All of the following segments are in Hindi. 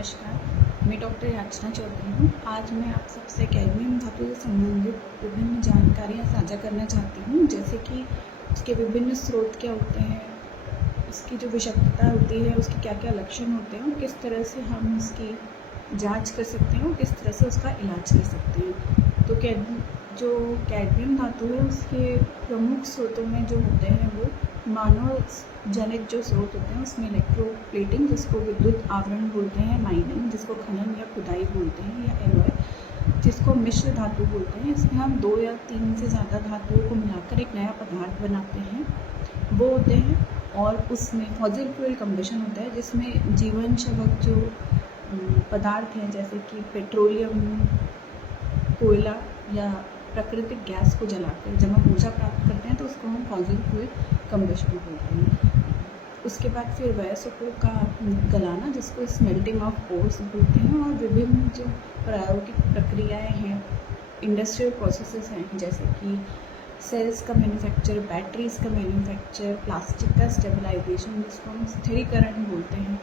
नमस्कार, मैं डॉक्टर याचना चौधरी हूँ। आज मैं आप सबसे कैडमियम धातु से संबंधित विभिन्न जानकारियाँ साझा करना चाहती हूँ, जैसे कि उसके विभिन्न स्रोत क्या होते हैं, उसकी जो विषाक्तता होती है, उसके क्या क्या लक्षण होते हैं और किस तरह से हम उसकी जांच कर सकते हैं और किस तरह से उसका इलाज कर सकते हैं। तो जो कैडमियम धातु है उसके प्रमुख स्रोतों में जो होते हैं वो मानव जनित जो स्रोत होते हैं उसमें इलेक्ट्रोप्लेटिंग, जिसको विद्युत आवरण बोलते हैं, माइनिंग जिसको खनन या खुदाई बोलते हैं, या एलॉय जिसको मिश्र धातु बोलते हैं। इसमें हम 2 या 3 से ज़्यादा धातुओं को मिलाकर एक नया पदार्थ बनाते हैं, वो होते हैं। और उसमें फॉसिल फ्यूल कम्बशन होता है, जिसमें जीवन शवक जो पदार्थ हैं जैसे कि पेट्रोलियम, कोयला या प्राकृतिक गैस को जलाकर जब हम ऊर्जा प्राप्त करते हैं तो उसको हम फॉसिल फ्यूल कम्बशन बोलते हैं। उसके बाद फिर वयस्कों का गलाना, जिसको स्मेल्टिंग ऑफ ओर्स बोलते हैं। और विभिन्न जो प्रायोगिक प्रक्रियाएं हैं, इंडस्ट्रियल प्रोसेसेस हैं, जैसे कि सेल्स का मैन्युफैक्चर, बैटरीज का मैन्युफैक्चर, प्लास्टिक का स्टेबलाइजेशन जिसको हम स्थिरीकरण बोलते हैं,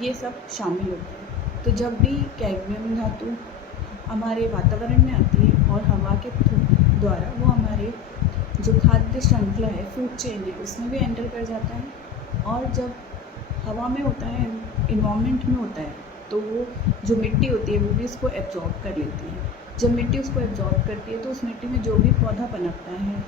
ये सब शामिल होते हैं। तो जब भी कैडमियम धातु हमारे वातावरण में आती है और हवा के द्वारा वो हमारे जो खाद्य श्रृंखला है, फूड चेन है, उसमें भी एंटर कर जाता है। और जब हवा में होता है, इन्वायरमेंट में होता है, तो वो जो मिट्टी होती है वो भी इसको एब्जॉर्ब कर लेती है। जब मिट्टी उसको एब्जॉर्ब करती है तो उस मिट्टी में जो भी पौधा पनपता है,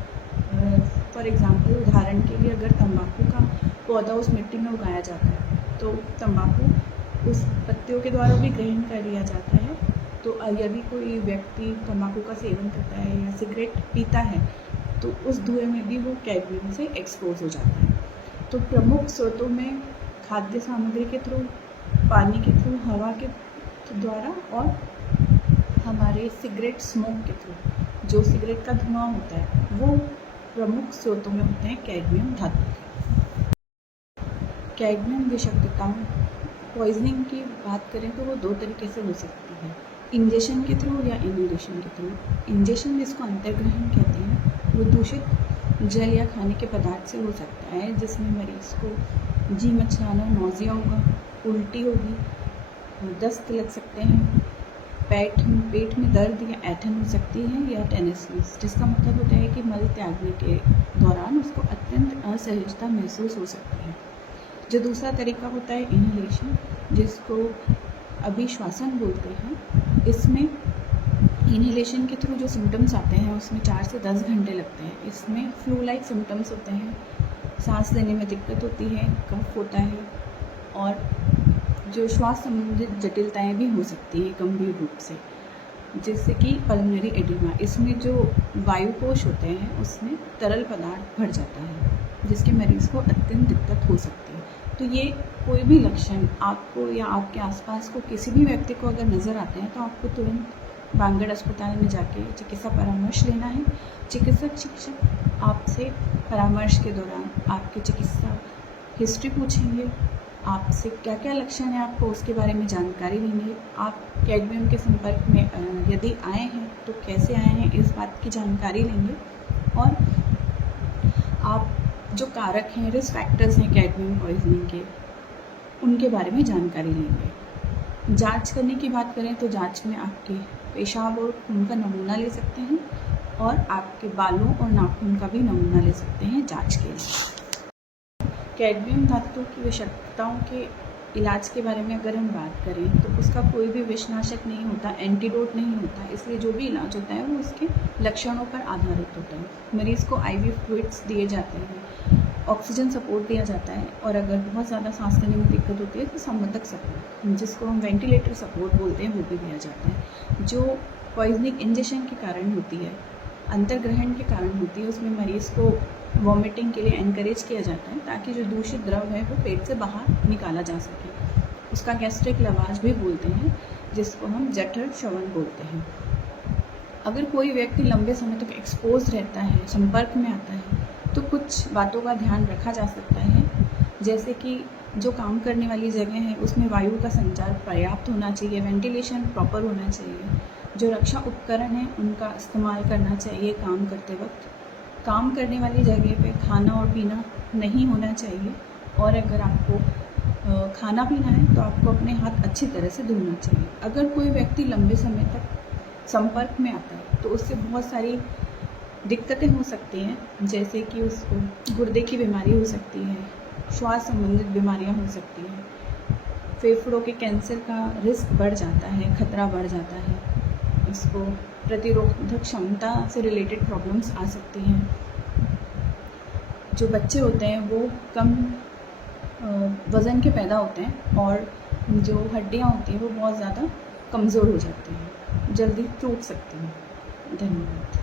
फॉर एग्ज़ाम्पल उदाहरण के लिए अगर तंबाकू का पौधा उस मिट्टी में उगाया जाता है तो तंबाकू उस पत्तियों के द्वारा भी ग्रहण कर लिया जाता है। तो यदि कोई व्यक्ति तंबाकू का सेवन करता है या सिगरेट पीता है तो उस धुएं में भी वो कैडमियम से एक्सपोज हो जाता है। तो प्रमुख स्रोतों में खाद्य सामग्री के थ्रू, पानी के थ्रू, हवा के द्वारा और हमारे सिगरेट स्मोक के थ्रू, जो सिगरेट का धुआं होता है, वो प्रमुख स्रोतों में होते हैं कैडमियम धातु। कैडमियम विषाक्तताओं, पॉइजनिंग की बात करें तो वो 2 तरीके से हो सकती है, इंजेक्शन के थ्रू या इनहेलेशन के थ्रू। इंजेक्शन जिसको अंतर्ग्रहण कहते हैं, वो दूषित जल या खाने के पदार्थ से हो सकता है, जिसमें मरीज़ को जी मचलाना, नौजिया होगा, उल्टी होगी, दस्त लग सकते हैं, पेट में दर्द या ऐंठन हो सकती है, या टेनेसिस, जिसका मतलब होता है कि मल त्यागने के दौरान उसको अत्यंत असहजता महसूस हो सकती है। जो दूसरा तरीका होता है इनहेलेशन, जिसको अभिश्वासन बोलते हैं। इसमें इनहेलेशन के थ्रू जो सिम्टम्स आते हैं उसमें 4 से 10 घंटे लगते हैं। इसमें फ्लू लाइक सिम्टम्स होते हैं, सांस लेने में दिक्कत होती है, कफ होता है और जो श्वास संबंधित जटिलताएं भी हो सकती हैं गंभीर रूप से, जैसे कि पल्मोनरी एडिमा। इसमें जो वायुकोश होते हैं उसमें तरल पदार्थ भर जाता है, जिसके मरीज़ को अत्यंत दिक्कत हो सकती है। तो ये कोई भी लक्षण आपको या आपके आसपास को किसी भी व्यक्ति को अगर नज़र आते हैं तो आपको तुरंत बांगड़ अस्पताल में जाके चिकित्सा परामर्श लेना है। शिक्षक आपसे परामर्श के दौरान आपकी चिकित्सा हिस्ट्री पूछेंगे, आपसे क्या क्या लक्षण है आपको उसके बारे में जानकारी लेंगे। आप कैडमियम के संपर्क में यदि आए हैं तो कैसे आए हैं इस बात की जानकारी लेंगे। और आप जो कारक हैं, रिस्क फैक्टर्स हैं कैडमियम पॉइजनिंग के, उनके बारे में जानकारी लेंगे। जांच करने की बात करें तो जांच में आपके पेशाब और खून का नमूना ले सकते हैं और आपके बालों और नाखून का भी नमूना ले सकते हैं जांच के लिए। कैडमियम धातु की विषाक्तताओं के इलाज के बारे में अगर हम बात करें तो उसका कोई भी विषनाशक नहीं होता, एंटीडोट नहीं होता, इसलिए जो भी इलाज होता है वो उसके लक्षणों पर आधारित होता है। मरीज़ को IV फ्लूइड्स दिए जाते हैं, ऑक्सीजन सपोर्ट दिया जाता है, और अगर बहुत ज़्यादा सांस लेने में दिक्कत होती है तो संवर्धक सपोर्ट, जिसको हम वेंटिलेटर सपोर्ट बोलते हैं, वो भी दिया जाता है। जो पॉइजनिंग इंजेक्शन के कारण होती है, अंतर्ग्रहण के कारण होती है, उसमें मरीज़ को वॉमिटिंग के लिए एनकरेज किया जाता है ताकि जो दूषित द्रव है वो पेट से बाहर निकाला जा सके। उसका गैस्ट्रिक लवाज भी बोलते हैं, जिसको हम जठर श्रवण बोलते हैं। अगर कोई व्यक्ति लंबे समय तक एक्सपोज रहता है, संपर्क में आता है, तो कुछ बातों का ध्यान रखा जा सकता है, जैसे कि जो काम करने वाली जगह है उसमें वायु का संचार पर्याप्त होना चाहिए, वेंटिलेशन प्रॉपर होना चाहिए, जो रक्षा उपकरण हैं उनका इस्तेमाल करना चाहिए काम करते वक्त। काम करने वाली जगह पे खाना और पीना नहीं होना चाहिए, और अगर आपको खाना पीना है तो आपको अपने हाथ अच्छी तरह से धोना चाहिए। अगर कोई व्यक्ति लंबे समय तक संपर्क में आता है तो उससे बहुत सारी दिक्कतें हो सकती हैं, जैसे कि उसको गुर्दे की बीमारी हो सकती है, श्वास संबंधित बीमारियां हो सकती हैं, फेफड़ों के कैंसर का रिस्क बढ़ जाता है, खतरा बढ़ जाता है, उसको प्रतिरोधक क्षमता से रिलेटेड प्रॉब्लम्स आ सकती हैं। जो बच्चे होते हैं वो कम वज़न के पैदा होते हैं और जो हड्डियाँ होती हैं वो बहुत ज़्यादा कमज़ोर हो जाती हैं, जल्दी टूट सकती हैं। धन्यवाद।